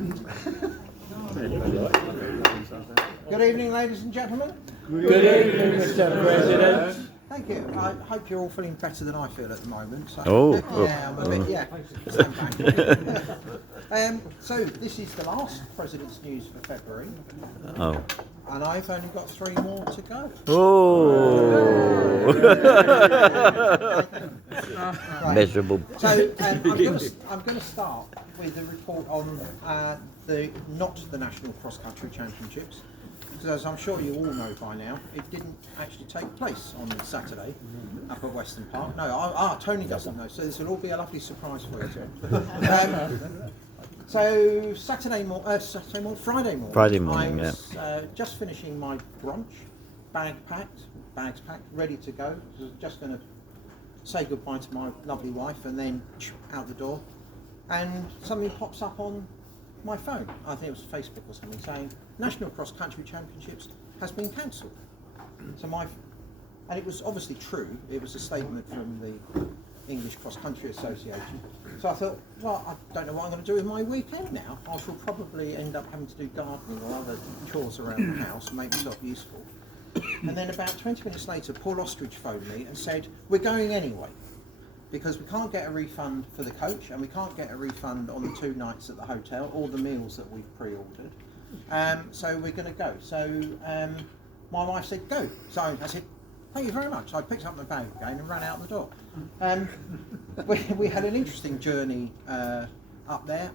Good evening, ladies and gentlemen. Good evening, Mr. President. Thank you. I hope you're all feeling better than I feel at the moment. So, Oh. yeah, I'm a bit, stand back. So this is the last President's News for February. Oh. And I've only got 3 more to go. Oh. Right. Measurable. So I'm going to start with a report on not the National Cross Country Championships, because as I'm sure you all know by now, it didn't actually take place on Saturday up at Western Park. No, Tony doesn't know, so this will all be a lovely surprise for you too. So Friday morning, I was just finishing my brunch, bags packed, ready to go. I was just going to say goodbye to my lovely wife and then out the door, and something pops up on my phone. I think it was Facebook or something, saying National Cross Country Championships has been cancelled. And it was obviously true. It was a statement from the English Cross Country Association. So I thought, well, I don't know what I'm going to do with my weekend now. I shall probably end up having to do gardening or other chores around the house and make myself useful. And then about 20 minutes later, Paul Ostrich phoned me and said, we're going anyway, because we can't get a refund for the coach and we can't get a refund on the 2 nights at the hotel or the meals that we've pre-ordered. So we're going to go. So my wife said, go. So I said, thank you very much. I picked up my bag again and ran out the door. We had an interesting journey up there.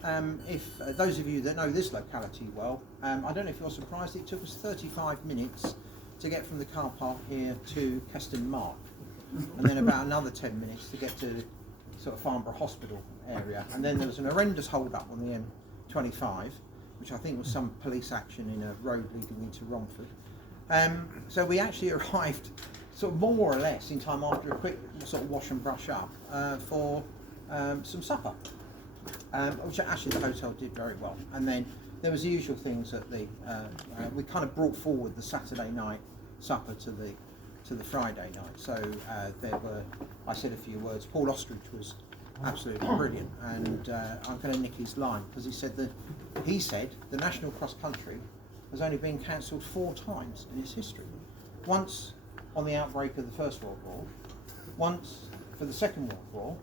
If those of you that know this locality well, I don't know if you're surprised, it took us 35 minutes to get from the car park here to Keston Mark, and then about another 10 minutes to get to sort of Farnborough Hospital area. And then there was an horrendous hold up on the M25, which I think was some police action in a road leading into Romford. So we actually arrived sort of more or less in time after a quick sort of wash and brush up for some supper, which actually the hotel did very well. And then there was the usual things that we kind of brought forward the Saturday night supper to the Friday night. So I said a few words. Paul Ostrich was absolutely brilliant, and I'm going to nick his line because he said the National Cross Country has only been cancelled 4 times in its history. Once on the outbreak of the First World War, once for the Second World War,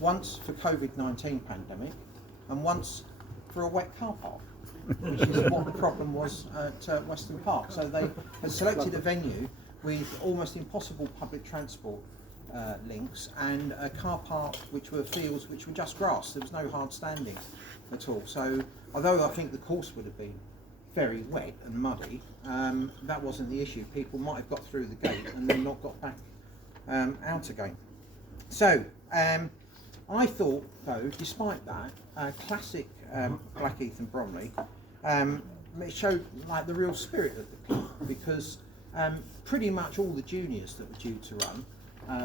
once for COVID-19 pandemic, and once for a wet car park, which is what the problem was at Western Park. So they had selected a venue with almost impossible public transport links and a car park which were fields which were just grass. There was no hard standing at all. So although I think the course would have been very wet and muddy, that wasn't the issue. People might have got through the gate and then not got back out again. So I thought, though, despite that, classic Blackheath and Bromley, it showed like the real spirit of the club, because pretty much all the juniors that were due to run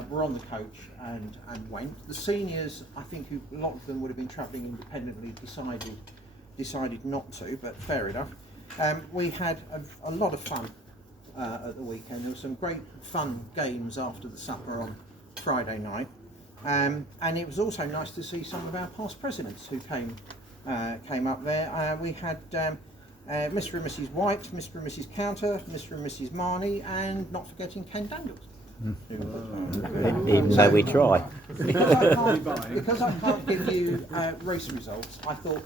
were on the coach and went. The seniors, I think a lot of them would have been travelling independently, decided not to, but fair enough. We had a lot of fun at the weekend. There were some great fun games after the supper on Friday night, and it was also nice to see some of our past presidents who came up there. We had Mr. and Mrs. White, Mr. and Mrs. Counter, Mr. and Mrs. Marnie, and not forgetting Ken Daniels. Even though we try. Because I can't give you race results, I thought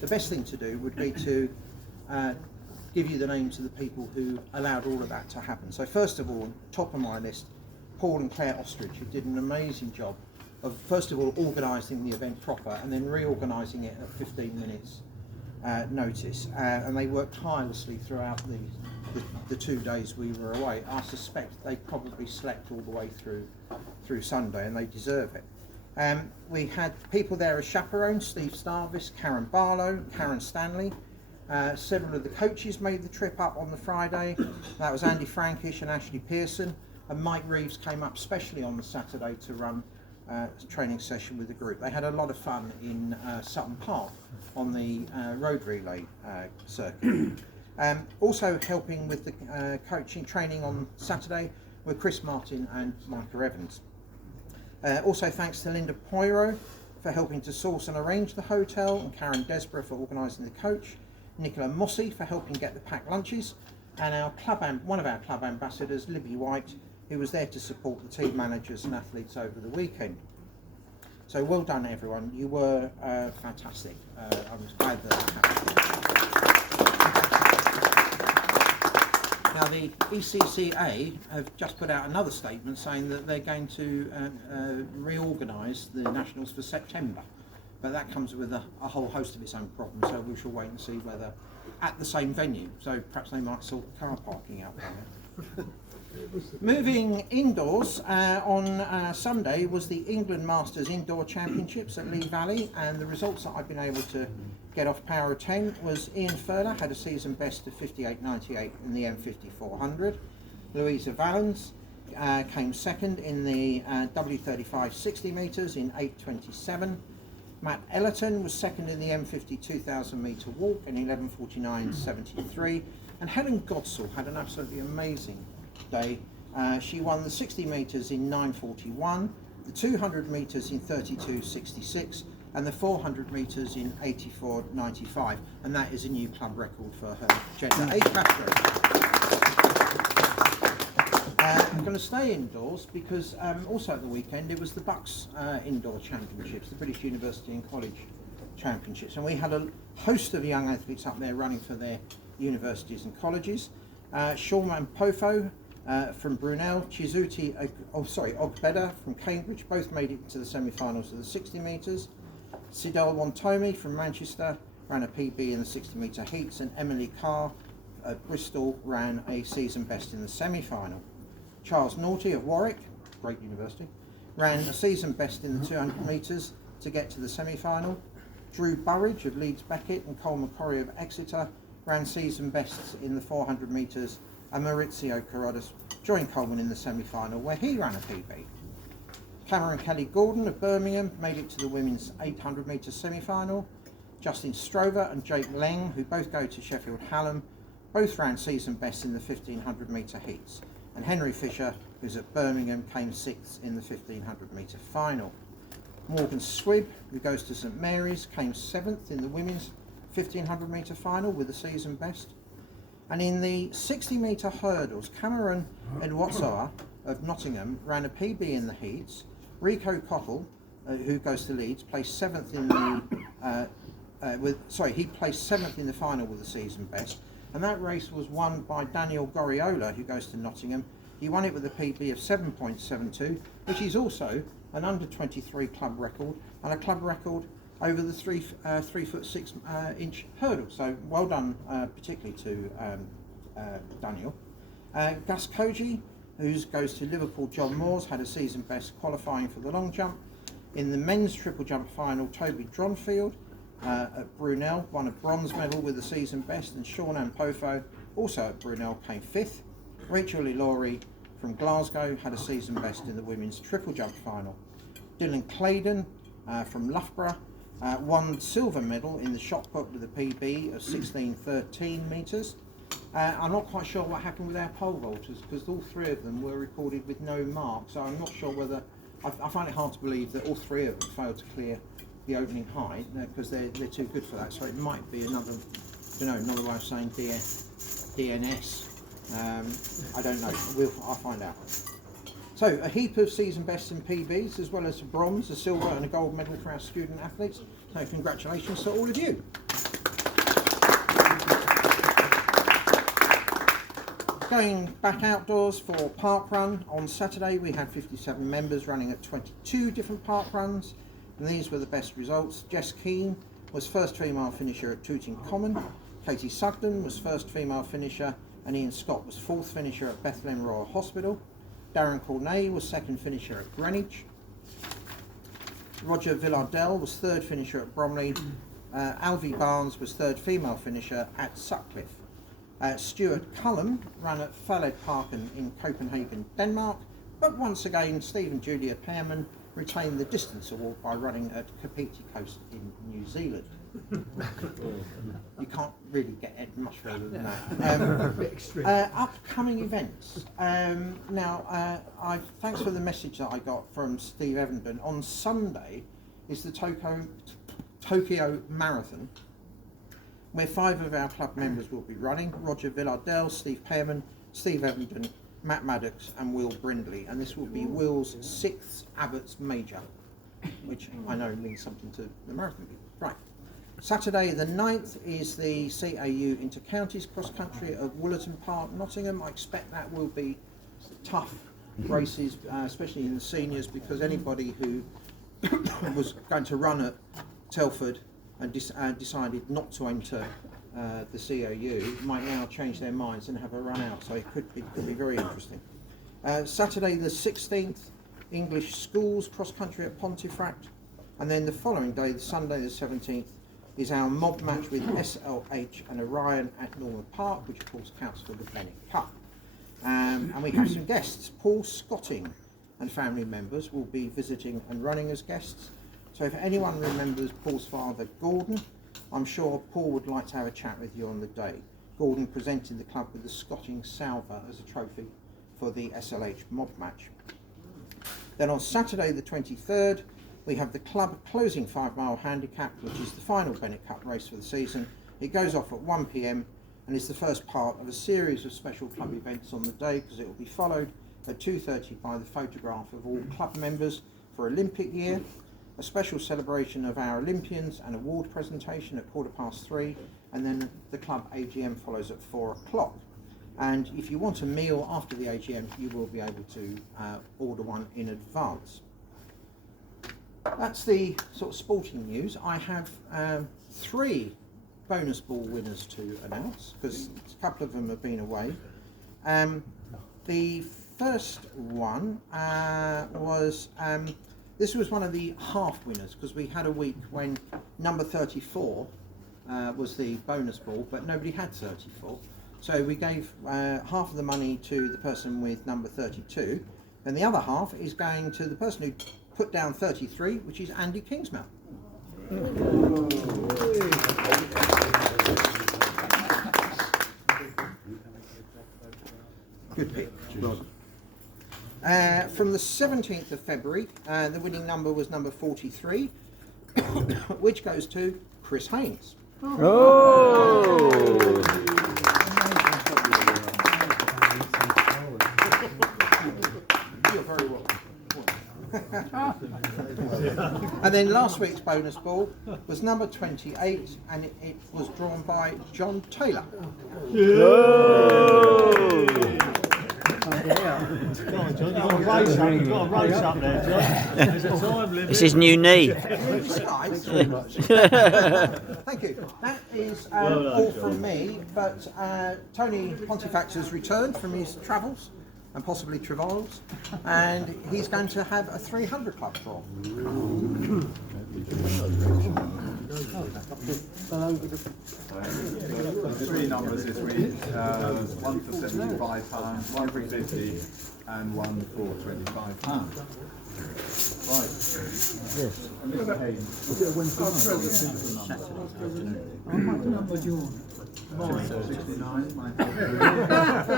the best thing to do would be to give you the names of the people who allowed all of that to happen. So first of all, top of my list, Paul and Claire Ostrich, who did an amazing job of first of all organising the event proper and then reorganising it at 15 minutes notice. And they worked tirelessly throughout the 2 days we were away. I suspect they probably slept all the way through Sunday, and they deserve it. We had people there as chaperones: Steve Starvis, Karen Barlow, Karen Stanley. Several of the coaches made the trip up on the Friday. That was Andy Frankish and Ashley Pearson, and Mike Reeves came up specially on the Saturday to run a training session with the group. They had a lot of fun in Sutton Park on the road relay circuit. Also helping with the coaching training on Saturday were Chris Martin and Micah Evans. Also thanks to Linda Poirot for helping to source and arrange the hotel, and Karen Desborough for organising the coach, Nicola Mossy for helping get the packed lunches, and one of our club ambassadors, Libby White, who was there to support the team managers and athletes over the weekend. So well done everyone, you were fantastic. I was glad that happened. Now the ECCA have just put out another statement saying that they're going to reorganise the Nationals for September, but that comes with a whole host of its own problems, so we shall wait and see whether at the same venue, so perhaps they might sort car parking out there. Moving indoors, on Sunday was the England Masters Indoor Championships at Lee Valley, and the results that I've been able to get off Power of 10 was Ian Furler had a season best of 58.98 in the M50-400. Louisa Valens came second in the W35 60 metres in 8.27. Matt Ellerton was second in the M50 2,000 metre walk in 11.49.73. And Helen Godsall had an absolutely amazing day. She won the 60 metres in 9.41, the 200 metres in 32.66, and the 400 metres in 84.95, and that is a new club record for her gender A category. I'm going to stay indoors because also at the weekend it was the BUCS Indoor Championships, the British University and College Championships, and we had a host of young athletes up there running for their universities and colleges. Shawman Pofo from Brunel, Chizuti Ogbeda from Cambridge both made it to the semi-finals of the 60 metres. Sidel Wantomi from Manchester ran a PB in the 60 metre heats, and Emily Carr at Bristol ran a season best in the semi-final. Charles Naughty of Warwick, great university, ran a season best in the 200 metres to get to the semi-final. Drew Burridge of Leeds Beckett and Cole McCorry of Exeter ran season bests in the 400 metres, and Maurizio Carrodus joined Coleman in the semi-final where he ran a PB. Cameron Kelly Gordon of Birmingham made it to the women's 800 metre semi-final. Justin Strover and Jake Leng, who both go to Sheffield Hallam, both ran season best in the 1500 metre heats. And Henry Fisher, who's at Birmingham, came sixth in the 1500 metre final. Morgan Swibb, who goes to St Mary's, came seventh in the women's 1500 metre final with a season best. And in the 60 metre hurdles, Cameron Edwatsoa of Nottingham ran a PB in the heats. Rico Cottle, who goes to Leeds, placed seventh in the he placed seventh in the final with a season best, and that race was won by Daniel Goriola, who goes to Nottingham. He won it with a PB of 7.72, which is also an under 23 club record and a club record over the 3'6" hurdle. So well done, particularly to Daniel. Gus Koji, who goes to Liverpool John Moores, had a season best qualifying for the long jump. In the men's triple jump final, Toby Dronfield at Brunel won a bronze medal with a season best, and Sean Ampofo, also at Brunel, came fifth. Rachel Ilori from Glasgow had a season best in the women's triple jump final. Dylan Claydon from Loughborough won the silver medal in the shot put with a PB of 16.13 metres. I'm not quite sure what happened with our pole vaulters, because all three of them were recorded with no mark, so I'm not sure whether, I find it hard to believe that all three of them failed to clear the opening height, because they're too good for that, so it might be another way of saying DNS. I don't know, I'll find out. So a heap of season bests and PBs, as well as a bronze, a silver and a gold medal for our student athletes, so congratulations to all of you. Going back outdoors for parkrun, on Saturday we had 57 members running at 22 different parkruns, and these were the best results. Jess Keane was first female finisher at Tooting Common, Katie Sugden was first female finisher, and Ian Scott was fourth finisher at Bethlehem Royal Hospital. Darren Cornay was second finisher at Greenwich. Roger Villardell was third finisher at Bromley. Alvie Barnes was third female finisher at Sutcliffe. Stuart Cullum ran at Faled Parken in Copenhagen, Denmark, but once again Steve and Julia Pearman retained the distance award by running at Kapiti Coast in New Zealand. You can't really get much further than that. Upcoming events. Thanks for the message that I got from Steve Evenden. On Sunday is the Tokyo Marathon, where 5 of our club members will be running: Roger Villardell, Steve Pearman, Steve Evenden, Matt Maddox and Will Brindley. And this will be Will's 6th Abbott's Major, which I know means something to the marathon people. Right. Saturday the 9th is the CAU Inter-Counties Cross Country at Woollerton Park, Nottingham. I expect that will be tough races, especially in the seniors, because anybody who was going to run at Telford and decided not to enter the CAU might now change their minds and have a run out, so it could be very interesting. Saturday the 16th, English Schools Cross Country at Pontefract, and then the following day, the Sunday the 17th, is our mob match with SLH and Orion at Norman Park, which of course counts for the Bennett Cup. And we have some guests. Paul Scotting and family members will be visiting and running as guests. So if anyone remembers Paul's father, Gordon, I'm sure Paul would like to have a chat with you on the day. Gordon presented the club with the Scotting Salver as a trophy for the SLH mob match. Then on Saturday the 23rd, we have the club closing 5-mile handicap, which is the final Bennett Cup race for the season. It goes off at 1 p.m. and is the first part of a series of special club events on the day, because it will be followed at 2:30 by the photograph of all club members for Olympic year, a special celebration of our Olympians, and award presentation at 3:15, and then the club AGM follows at 4 o'clock. And if you want a meal after the AGM, you will be able to order one in advance. That's the sort of sporting news. I have 3 bonus ball winners to announce, because a couple of them have been away. The first one was, this was one of the half winners, because we had a week when number 34 was the bonus ball, but nobody had 34. So we gave half of the money to the person with number 32, and the other half is going to the person who put down 33, which is Andy Kingsmouth. Good pick. From the 17th of February, the winning number was number 43, which goes to Chris Haynes. Oh! You're very welcome. And then last week's bonus ball was number 28, and it was drawn by John Taylor. It's his new knee. Thank you. That is all from me, but Tony Pontifex has returned from his travels and possibly travails, and he's going to have a 300 club draw. The 3 numbers this week, one for £75, one for £50, and one for £25. Right. Yes. Mine, 69. Mine. That's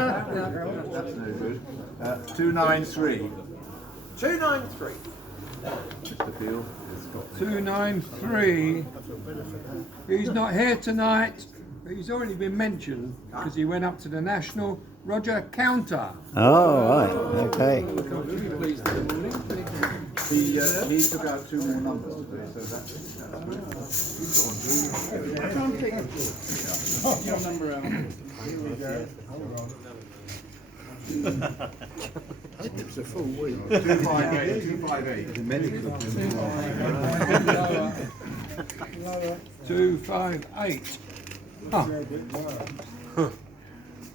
no good. 293. 293. Mr. Peel has got 293. He's not here tonight, but he's already been mentioned because he went up to the National. Roger Counter. Oh, right, okay. He took out 2 more numbers today, so that's good. Your number out. Here we go. It's a full week. 258. 258.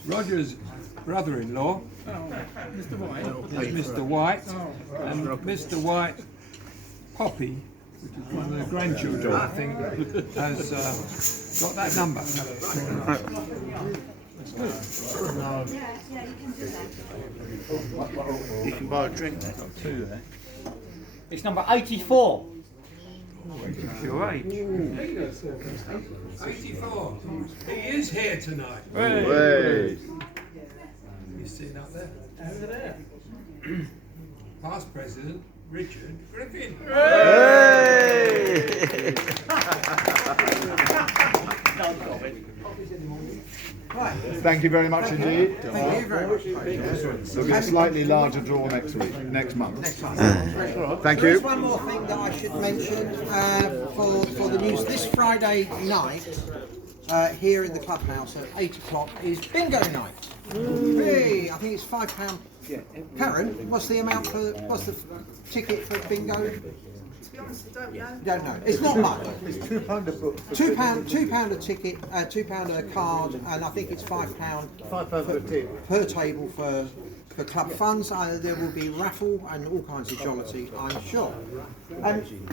Roger's brother-in-law, Mr. White. is Mr. White, and Mr. White Poppy, which is one of the grandchildren, I think, has got that number. That's good. You can buy a drink. Got 2 there. It's number 84. Your age. 84. He is here tonight. Hey. He's sitting up there. Past president Richard Griffin. Right. Thank you very much indeed. Thank you very much. There'll be a slightly larger draw next month. Next time. Thank There is you. one more thing that I should mention for the news. This Friday night, here in the clubhouse at 8 o'clock is bingo night. Hey, I think it's £5. Karen, what's the ticket for bingo? To be honest, I don't know. You don't know. It's not much. It's £2 a book. £2 a ticket, £2 a card, and I think it's £5 per table for club funds. There will be raffle and all kinds of jollity, I'm sure.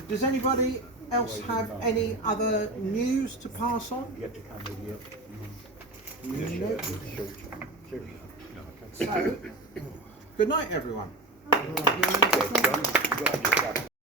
Does anybody else have any other news to pass on? No. So, good night, everyone.